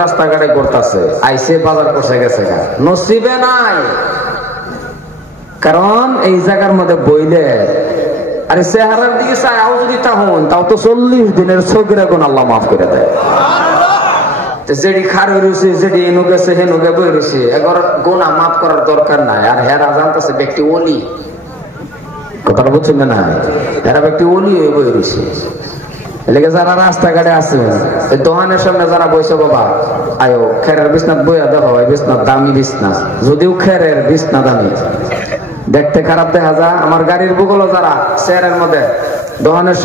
রাস্তাঘাটে করতেছে, আইসে বাজার করছে গেছে, নসিবে নাই। কারণ এই জায়গার মধ্যে বইলে আরে চেহারার দিকে চাও যদি তাহন তাও তো 40 দিনের ছবির এখন আল্লাহ মাফ করে দেয়। যেটি খার হয়েছে, যেটি এনু গেছে হেনু গে বই রয়েছে, এবার গোনা মাফ করার দরকার নাই। আর হেরা জানতেছে ব্যক্তি ওলি, কথাটা বুঝছেন না? হেরা ব্যক্তি ওলি হয়ে বই রয়েছে। এলাকা যারা রাস্তাঘাটে আছে, দোকানের সামনে যারা বসে, বাবা আয়ো খেরের বিছনাথ বইয়া দেখো, বিছনাথ দামি বিছনা, যদিও খেরের বিছনা দামি, দেখতে খারাপ দেখা যায়। আমার গাড়ির বুকলো যারা চেয়ারের মধ্যে দোকানের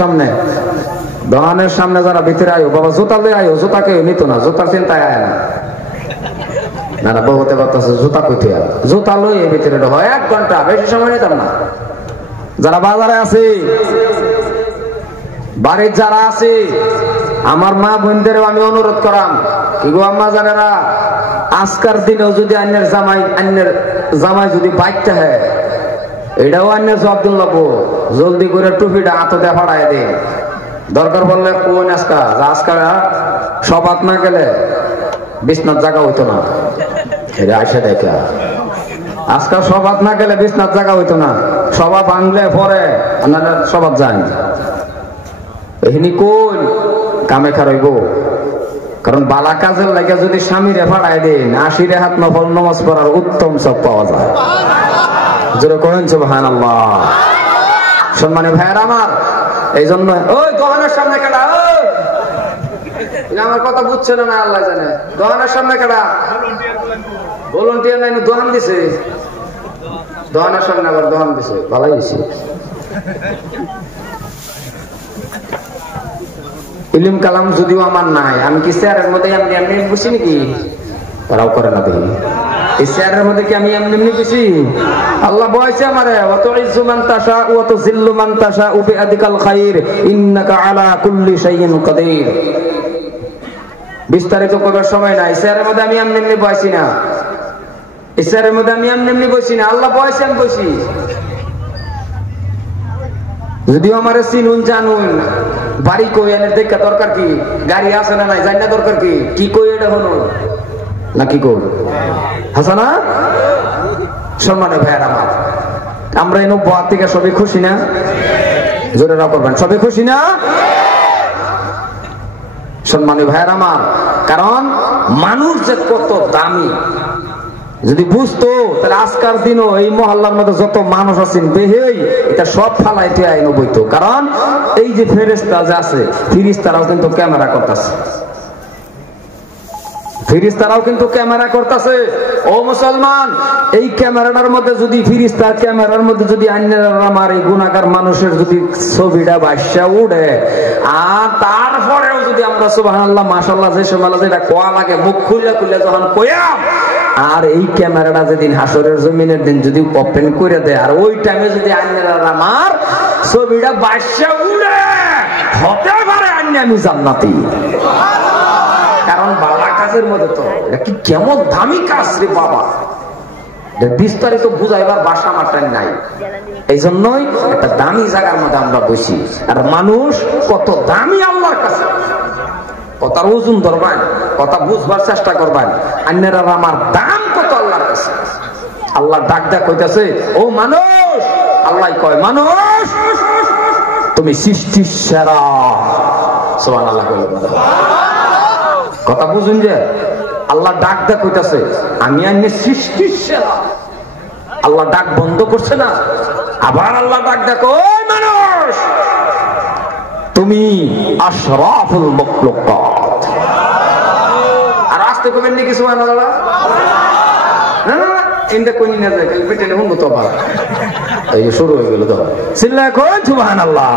সামনে যারা ভিতরে আয়ো, বাবা জুতা লয়ে আয়ো, জুতা কেউ নিত না, জুতার চিন্তায় আয় না, না বহুতে করতেছে জুতা কইতে, জুতা লয়ে ভিতরে ঢোক 1 ঘন্টা, বেশি সময় নিতাম না। যারা বাজারে আছে, বাড়ির যারা আছে, আমার মা বোনদেরও আমি অনুরোধ করাম, কি গো আম্মা জানেরা, আজকার দিনেও যদি আন্যের জামাই যদি বাইকটা হয়, এটাও আন্যের জবাব দিন লাগবো, জলদি করে টুপিটা হাতে ফাড়াই দিন। দরকার বললে কোন আজকাল সবাত না গেলে বিছনার জায়গা হইতো না, আসে দেখা আজকাল সবাত না গেলে বিছনার জায়গা হইতো না, সভা ভাঙলে পরে আপনারা সবাত যান, এখানে কোন কামে খারাইব। কারণ বালা কাজের লাগে যদি স্বামীরে ফাড়াই দেন, 80 হাত নফল নামাজ পড়ার উত্তম সব পাওয়া যায়। জোরে করেন সুবহানাল্লাহ। সম্মানী ভাইয়ের আমার, এই জন্য ওই দোকানের সামনে কেডা, আমার কথা বুঝছে না, আল্লাহ জানে। দোকানের সামনে কেডা ভলান্টিয়ার নাই, দোকান দিছে, দোকানের সামনে আবার দোকান দিছে, ভালোই দিছে। ইলম কালাম যদিও আমার নাই, আমি কি চেয়ারের মধ্যে এমনি বসি নাকি? তারাও করে না দেখি, এই চেয়ারের মধ্যে কি আমি এমনি বসি? আল্লাহ বলেছে আমারে, ওয়াতুইজ্জু মান তাশা ওয়া তুযিল্লু মান তাশা বিয়াদিকাল খায়র ইন্নাকা আলা কুল্লি শাইইন কাদির। বিস্তারিত করার সময় নাই। চেয়ারের মধ্যে আমি এমনি বসি না, এই চেয়ারের মধ্যে আমি এমনি বসি না, আল্লাহ বলেছে আমি বসি। যদিও আমারে চিনুন জানুন, বাড়ি কই এনে দেখা দরকার কি, গাড়ি আছে না নাই জানি না দরকার কি, কি কই এটা হলো নাকি কই হাসানা। সম্মানে ভাইয়ার আমার, আমরা এনে বাদ থেকে সবাই খুশি না? জোরে রাও করবেন, সবাই খুশি না? সম্মানী ভাইয়ার আমার, কারণ মানুষ যে কত দামি যদি বুঝতো, তাহলে আজকার দিনও এই মহল্লার মধ্যে যত মানুষ আছেন বেহেই এটা সব ফালাইতে আইন বইতো। কারণ এই যে ফেরেশতা যে আছে, ফেরেশতারাও কিন্তু ক্যামেরা করতেছে, ফেরেশতারাও কিন্তু ক্যামেরা করতেছে। ও মুসলমান, এই ক্যামেরাটার মধ্যে যদি ফেরেশতার ক্যামেরার মধ্যে যদি আমার এই গুনাহগার মানুষের যদি ছবিটা ভাইসা উঠে, আর তারপরেও যদি আমরা সুবহানাল্লাহ মাশাআল্লাহ যে সময় যেটা কোয়া লাগে মুখ খুলে যখন কইয়াম, আর এই ক্যামেরাটা যেদিন হাসরের জমিনের দিন যদি ওপেন করে দেয়, আর ওই টাইমে যদি আমার ছবিটা ভাইসা উঠে, হতে পারে আমি জান্নাতি। কারণ বালা কাজের মধ্যে তো এটা কি কেমন দামি কাজ রে বাবা, বিস্তারিত বুঝাইবার ভাষা আমার নাই। এই জন্যই একটা দামি জায়গার মধ্যে আমরা বসি। আর মানুষ কত দামি আল্লাহর কাছে, কথার ওজন ধরবেন, কথা বুঝবার চেষ্টা করবেন, অন্যেরা আমার দাম কত আল্লাহর কাছে। আল্লাহ ডাক ডাক কইতাছে, ও মানুষ, আল্লাহ কয় মানুষ তুমি সৃষ্টির সেরা। সুবহানাল্লাহ, কথা বুঝুন যে আল্লাহ ডাক ডাক কইতাছে আমি আন্নে সৃষ্টির সেরা। আল্লাহ ডাক বন্ধ করছে না, আবার আল্লাহ ডাক ডাক, ওই মানুষ তুমি আশরাফুল মাখলুকাত। আর আসতে কবেন নাকি সুবহানাল্লাহ? না না ইনটা কোনি না যায়, কাল পেটে হুন তো বাবা, এই শুরু হয়ে গেল তো চিল্লা কোন সুবহানাল্লাহ।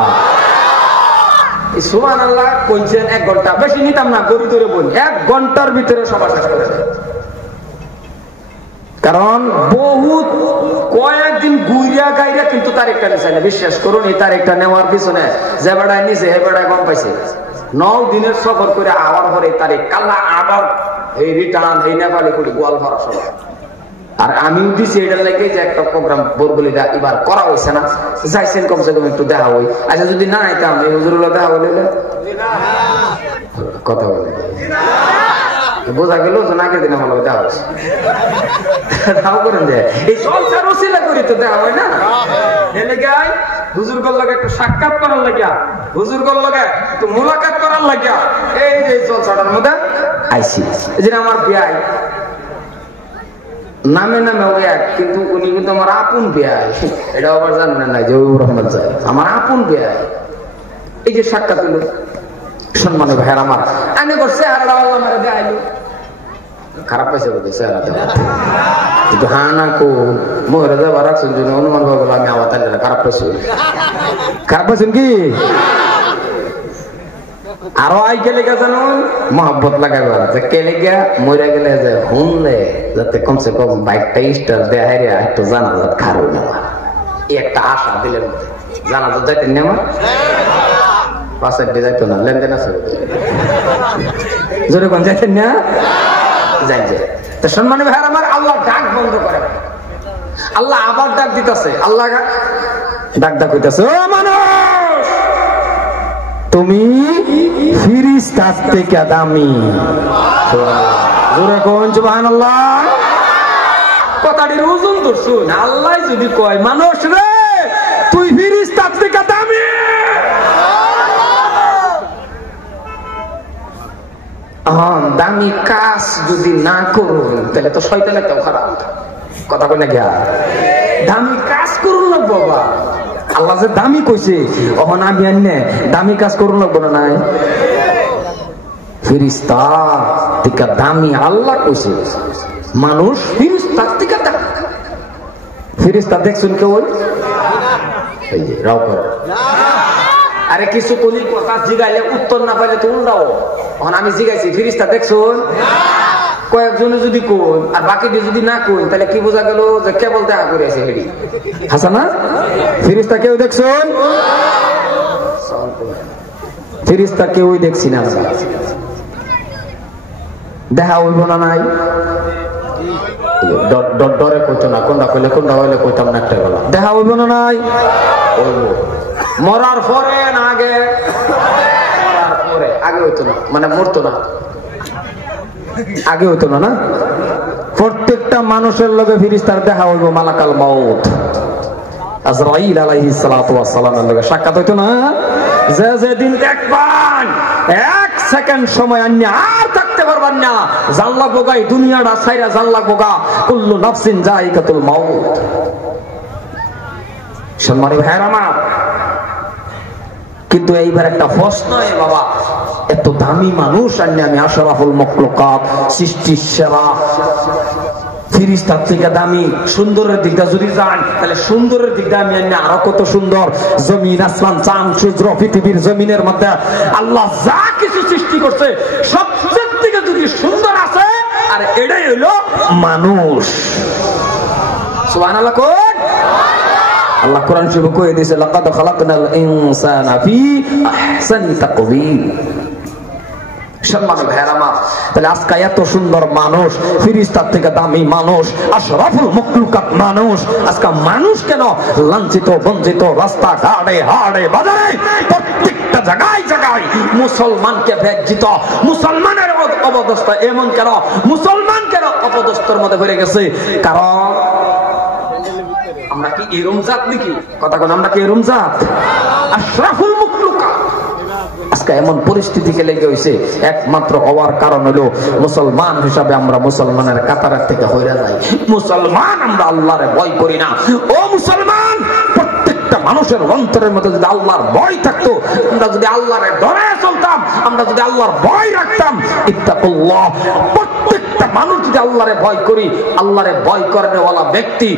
এই সুবহানাল্লাহ কইছেন 1 ঘন্টা, বেশি নিতাম না, গরু ধরে বলি 1 ঘন্টার ভিতরে সবার শেষ করে দেয়। কারণ বহুত কয়েকদিন গুইরা গাইরা কিন্তু তারিখটা নিছে না, বিশ্বাস করুন। এই তারিখটা নেওয়ার পিছনে যে বেড়ায় নিছে হে বেড়ায় কম পাইছে। 9 দিনের সফর করে আওয়ার পরে তারিখ কাল্লা আবার এই রিটার্ন এই নেপালি করে গোয়াল ভরা সবাই। আর আমিও দিছি এটার লাগে যে একটা প্রোগ্রাম বরবলিটা এবার করা হয়েছে না, যাইছেন কমসে কম একটু দেখা হই। আচ্ছা যদি না আইতাম এই হুজুরুল্লাহ দেখা হলে কথা বলে বোঝা গেল যে আগের দিন আমার দেওয়া হয়েছে তাও করেন যে এই জলসার ওসিলা করি তো দেওয়া হয় না এলে গাই হুজুর গল লাগে একটু সাক্ষাৎ করার লাগিয়া হুজুর গল লাগে একটু মোলাকাত করার লাগিয়া এই যে জলসাটার মধ্যে আইসি এই যে আমার বিয়াই নামে নামে ওই এক কিন্তু উনি কিন্তু আমার আপন বিয়াই এটা আবার জানেন না যে রহমান সাহেব আমার আপন বিয়াই এই যে সাক্ষাৎ হলো সম্মানে ভাইয়ের আমার আইনে করছে চেহারাটা আল্লাহ মেরে দেখাইলো খারাপ পাইছে বলতে চেহারাটা কিন্তু হা না কো মহিলা যাবার রাখছেন জন্য অনুমান ভাবে আমি আবার তাহলে খারাপ পাইছেন কি আরো আই কে লেগে জানুন মহব্বত লাগাবে যে কে লেগে মরে গেলে যে হুনলে যাতে কমসে কম বাইকটা স্টার দেয় একটু জানাজাত খারো নেওয়া একটা আশা দিলের মধ্যে জানাজাত যাইতেন না আমার পাশের দিয়ে যাইতো না লেনদেন আছে জোরে কোন যাইতেন না যাই যে তো সম্মানী ভাইয়ের আমার আল্লাহ ডাক বন্ধ করে আল্লাহ আবার ডাক দিতেছে আল্লাহ ডাক হইতেছে ও মানুষ তুমি ফিরিস্তার থেকে দামি জোরে কোন সুবহানাল্লাহ কথাটির ওজন তো শুন আল্লাহ যদি কয় মানুষ রে তুই ফিরিস্তার থেকে দামি দামি কাজ যদি না করুন তাহলে তো শয়তানের কেউ খারাপ কথা কই না গিয়া দামি কাজ করুন না বাবা আল্লাহ যে দামি কইছে ওহন আমি আন্নে দামি কাজ করুন লাগবো না নাই ফিরিস্তা থেকে দামি আল্লাহ কইছে মানুষ ফিরিস্তা থেকে দামি ফিরিস্তা দেখছুন কেউ এই যে রাও করে আরে কিছু কোনি কথা জিগাইলে উত্তর না পাইলে তো উল্টাও এখন আমি জিগাইছি ফিরিস্তা দেখছুন কয়েকজনে যদি কোন আর বাকিটি যদি না কোন তাহলে কি বোঝা গেল যে কেবল দেখা করে আছে হেডি হাসানা ফিরিস্তা কেউ দেখছুন ফিরিস্তা কেউই দেখছি না দেখা হইব না নাই ডরে কইতো না কোনটা কইলে কোনটা হইলে কইতাম না একটা গলা দেখা হইব না নাই মরার পরে না আগে মরার পরে আগে হইতো না মানে মরতো না আগে হইতো না না প্রত্যেকটা মানুষের লগে ফিরিস্তার দেখা হইব মালাকাল মাউত আজরাইল আলাইহিস সালাতু ওয়াস সালামের লগে সাক্ষাৎ হইতো না যে যে দিন দেখবান এক সেকেন্ড সময় আন্য আর থাকতে পারবেন না জাল্লা গোগাই দুনিয়াটা ছাইরা জাল্লা গোগা কুল্লু নাফসিন যায়িকাতুল মাউত সম্মানিত ভাইরা আমার কিন্তু এইবার একটা প্রশ্ন বাবা এত দামি মানুষ আনি আমি আশরাফুল মাখলুকাত সৃষ্টির সেরা ফিরিস্তার থেকে দামি সুন্দরের দিকটা যদি যান তাহলে সুন্দরের দিকটা আমি আনি আরো কত সুন্দর জমিন আসমান চাঁদ সূর্য পৃথিবীর জমিনের মধ্যে আল্লাহ যা কিছু সৃষ্টি করছে সবচেয়ে থেকে যদি সুন্দর আছে আর এটাই হইলো মানুষ সুবহানাল্লাহ কোন আল্লাহ কোরআন শরীফে কয়ে দিয়েছে লাকাদ খালাকনাল ইনসানা ফি আহসানি তাকওয়িম সম্মানিত ভাইরা আমার তাহলে আজকে এত সুন্দর মানুষ ফিরিস্তার থেকে দামি মানুষ আশরাফুল মাখলুকাত মানুষ আজকে মানুষ কেন লাঞ্ছিত বঞ্চিত রাস্তা ঘাটে হাড়ে বাজারে প্রত্যেকটা জায়গায় জায়গায় মুসলমানকে বেজ্জিত মুসলমানের অবদস্থ এমন কেন মুসলমান কেন অপদস্থর মধ্যে পড়ে গেছে কারণ আমরা কি এরম জাত নাকি কথা কোন আমরা কি এরম জাত আশরাফুল মাখলুকাত আজকে এমন পরিস্থিতিকে লেগে হইছে একমাত্র হওয়ার কারণ হলো মুসলমান হিসাবে আমরা মুসলমানের কাতারের থেকে হইরা যাই মুসলমান আমরা আল্লাহরে ভয় করি না ও মুসলমান প্রত্যেকটা মানুষের অন্তরের মধ্যে যদি আল্লাহর ভয় থাকতো আমরা যদি আল্লাহরে ডরে চলতাম আমরা যদি আল্লাহর ভয় রাখতাম ইত্তাকুল্লাহ প্রত্যেকটা মানুষ যদি আল্লাহরে ভয় করি আল্লাহরে ভয় করেনওয়ালা ব্যক্তি